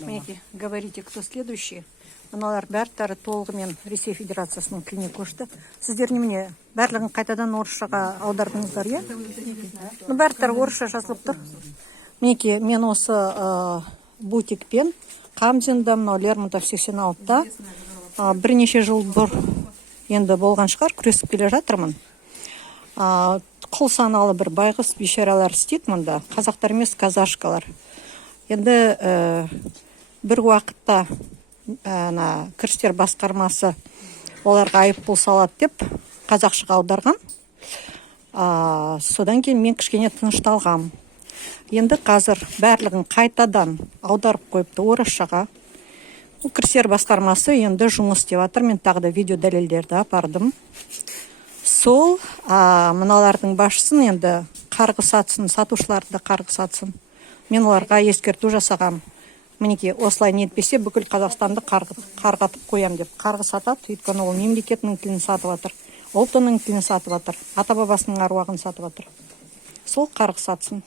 Мінеке, говорите, кто следующий. Мыналар бәртәрі толығымен Ресей Федерациясының тіліне көшті. Сіздер немене бәрлігін қайтадан орысшаға аудардыңыздар, е? Бәртәрі орысша жазылып тұр. Мінеке, мен осы бутикпен Қамзинда, мынау Лермонтов 86-та бірнеше жыл бұр енді болған шығар, күресіп келе жатырмын. Құл саналы бір байғыз бейшаралар істейді мұнда. Қазақтар емес, казашкалар. Енді бір уақытта кірістер басқармасы оларға айыппұл салады деп қазақшаға аударған. Содан кейін мен кішкене тынышталғам. Енді қазір бәрлігін қайтадан аударып қойыпты орысшаға. Кірістер басқармасы енді жұмыс істеп жатыр. Мен тағы да видео дәлелдерді апардым. Сол мыналардың басшысын енді қарғыс атсын, сатушыларды қарғыс атсын. Мен оларға ескерту жасағам. Мінеке, осылай нетпесе бүкіл Қазақстанды қарғатып қоям деп қарғыс атады. Өйткені ол мемлекетінің тілін сатып жатыр, ұлтының тілін сатып жатыр, ата бабасының аруағын сатып жатыр. Сол қарғыс атсын.